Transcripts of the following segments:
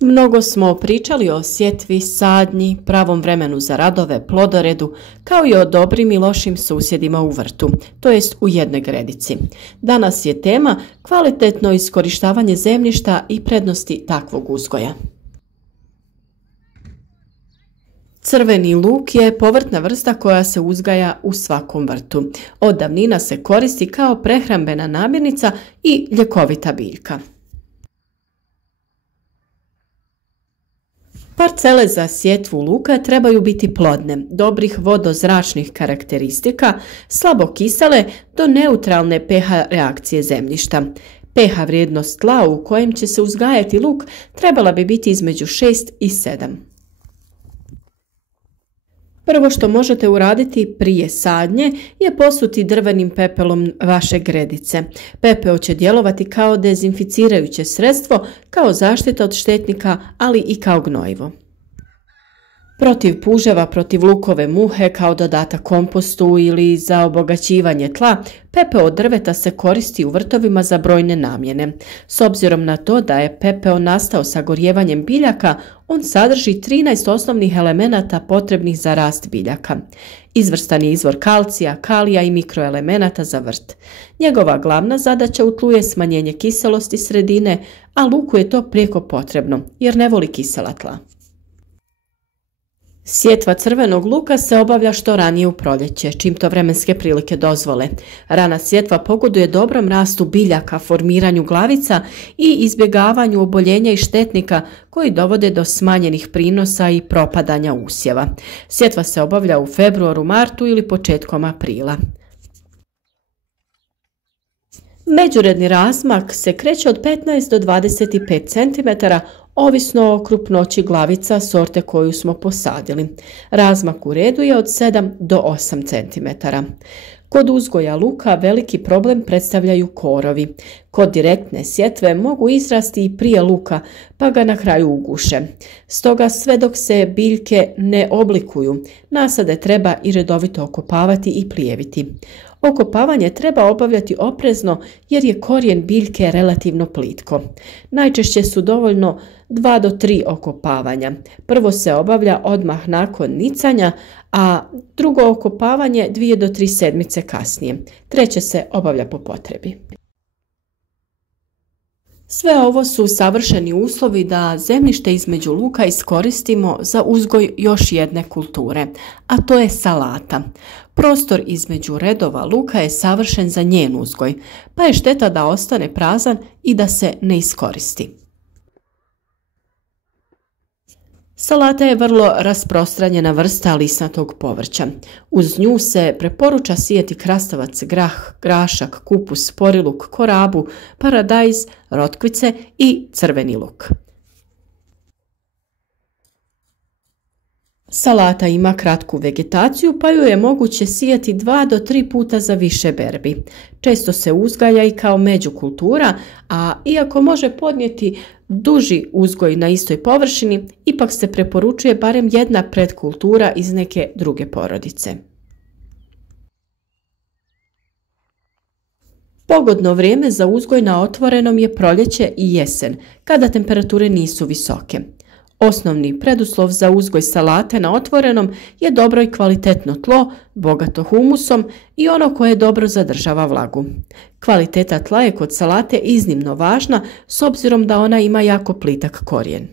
Mnogo smo pričali o sjetvi, sadnji, pravom vremenu za radove, plodoredu, kao i o dobrim i lošim susjedima u vrtu, to jest u jednoj gredici. Danas je tema kvalitetno iskorištavanje zemljišta i prednosti takvog uzgoja. Crveni luk je povrtna vrsta koja se uzgaja u svakom vrtu. Od davnina se koristi kao prehrambena namirnica i ljekovita biljka. Parcele za sjetvu luka trebaju biti plodne, dobrih vodozračnih karakteristika, slabo kisele do neutralne pH reakcije zemljišta. pH vrijednost tla u kojem će se uzgajati luk trebala bi biti između 6 i 7. Prvo što možete uraditi prije sadnje je posuti drvenim pepelom vaše gredice. Pepeo će djelovati kao dezinficirajuće sredstvo, kao zaštita od štetnika, ali i kao gnojivo. Protiv puževa, protiv lukove muhe, kao dodatak kompostu ili za obogaćivanje tla, pepeo od drveta se koristi u vrtovima za brojne namjene. S obzirom na to da je pepeo nastao sagorjevanjem biljaka, on sadrži 13 osnovnih elemenata potrebnih za rast biljaka. Izvrstan je izvor kalcija, kalija i mikroelemenata za vrt. Njegova glavna zadaća u tlu je smanjenje kiselosti sredine, a luku je to prijeko potrebno, jer ne voli kisela tla. Sjetva crvenog luka se obavlja što ranije u proljeće, čim to vremenske prilike dozvole. Rana sjetva pogoduje dobrom rastu biljaka, formiranju glavica i izbjegavanju oboljenja i štetnika koji dovode do smanjenih prinosa i propadanja usjeva. Sjetva se obavlja u februaru, martu ili početkom aprila. Međuredni razmak se kreće od 15 do 25 cm, ovisno o krupnoći glavica sorte koju smo posadili. Razmak u redu je od 7 do 8 cm. Kod uzgoja luka veliki problem predstavljaju korovi. Kod direktne sjetve mogu izrasti i prije luka, pa ga na kraju uguše. Stoga sve dok se biljke ne oblikuju, nasade treba i redovito okopavati i plijeviti. Okopavanje treba obavljati oprezno jer je korijen biljke relativno plitko. Najčešće su dovoljno 2 do 3 okopavanja. Prvo se obavlja odmah nakon nicanja, a drugo okopavanje 2 do 3 sedmice kasnije. Treće se obavlja po potrebi. Sve ovo su savršeni uslovi da zemljište između luka iskoristimo za uzgoj još jedne kulture, a to je salata. Prostor između redova luka je savršen za njen uzgoj, pa je šteta da ostane prazan i da se ne iskoristi. Salata je vrlo rasprostranjena vrsta lisnatog povrća. Uz nju se preporuča sijeti krastavac, grah, grašak, kupus, poriluk, korabu, paradajz, rotkvice i crveni luk. Salata ima kratku vegetaciju, pa ju je moguće sijati 2 do 3 puta za više berbi. Često se uzgaja i kao međukultura, a iako može podnijeti duži uzgoj na istoj površini, ipak se preporučuje barem jedna predkultura iz neke druge porodice. Pogodno vrijeme za uzgoj na otvorenom je proljeće i jesen, kada temperature nisu visoke. Osnovni preduslov za uzgoj salate na otvorenom je dobro i kvalitetno tlo, bogato humusom i ono koje dobro zadržava vlagu. Kvaliteta tla je kod salate iznimno važna s obzirom da ona ima jako plitak korijen.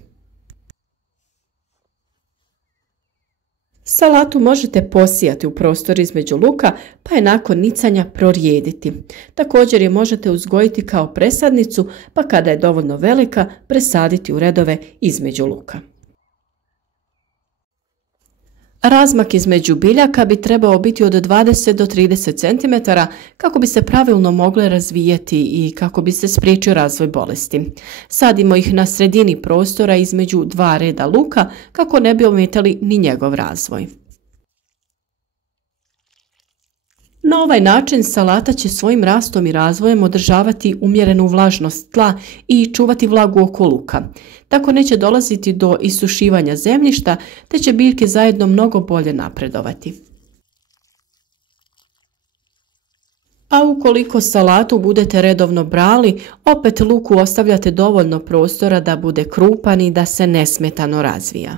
Salatu možete posijati u prostor između luka, pa je nakon nicanja prorijediti. Također je možete uzgojiti kao presadnicu, pa kada je dovoljno velika, presaditi u redove između luka. Razmak između biljaka bi trebao biti od 20 do 30 cm kako bi se pravilno mogle razvijati i kako bi se spriječio razvoj bolesti. Sadimo ih na sredini prostora između 2 reda luka kako ne bi ometali ni njegov razvoj. Na ovaj način salata će svojim rastom i razvojem održavati umjerenu vlažnost tla i čuvati vlagu oko luka. Tako neće dolaziti do isušivanja zemljišta, te će biljke zajedno mnogo bolje napredovati. A ukoliko salatu budete redovno brali, opet luku ostavljate dovoljno prostora da bude krupan i da se nesmetano razvija.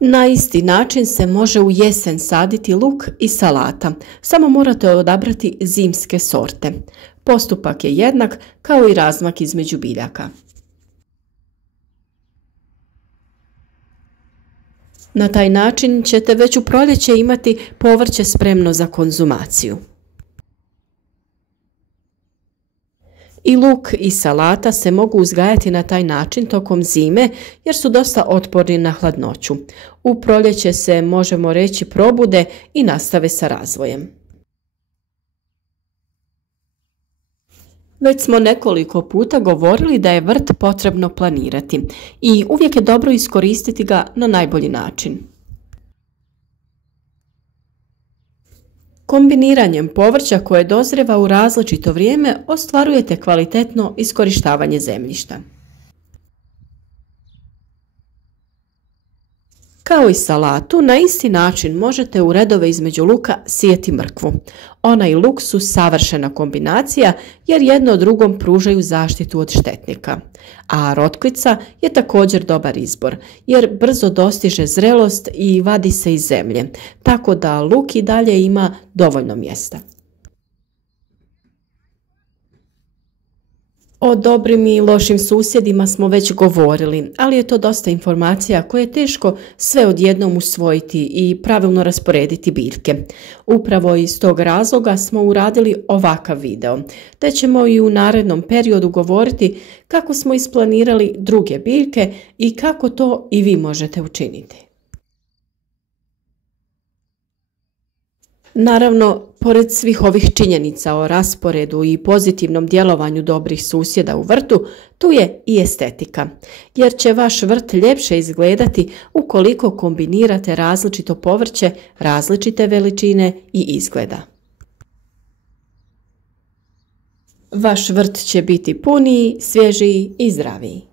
Na isti način se može u jesen saditi luk i salata, samo morate odabrati zimske sorte. Postupak je jednak kao i razmak između biljaka. Na taj način ćete već u proljeće imati povrće spremno za konzumaciju. I luk i salata se mogu uzgajati na taj način tokom zime jer su dosta otporni na hladnoću. U proljeće se, možemo reći, probude i nastave sa razvojem. Već smo nekoliko puta govorili da je vrt potrebno planirati i uvijek je dobro iskoristiti ga na najbolji način. Kombiniranjem povrća koje dozrijeva u različito vrijeme ostvarujete kvalitetno iskorištavanje zemljišta. Kao i salatu, na isti način možete u redove između luka sijeti mrkvu. Ona i luk su savršena kombinacija jer jedno drugom pružaju zaštitu od štetnika. A rotkvica je također dobar izbor jer brzo dostiže zrelost i vadi se iz zemlje, tako da luk i dalje ima dovoljno mjesta. O dobrim i lošim susjedima smo već govorili, ali je to dosta informacija koje je teško sve odjednom usvojiti i pravilno rasporediti biljke. Upravo iz tog razloga smo uradili ovakav video, te ćemo i u narednom periodu govoriti kako smo isplanirali druge biljke i kako to i vi možete učiniti. Naravno, pored svih ovih činjenica o rasporedu i pozitivnom djelovanju dobrih susjeda u vrtu, tu je i estetika, jer će vaš vrt ljepše izgledati ukoliko kombinirate različito povrće, različite veličine i izgleda. Vaš vrt će biti puniji, svježiji i zdraviji.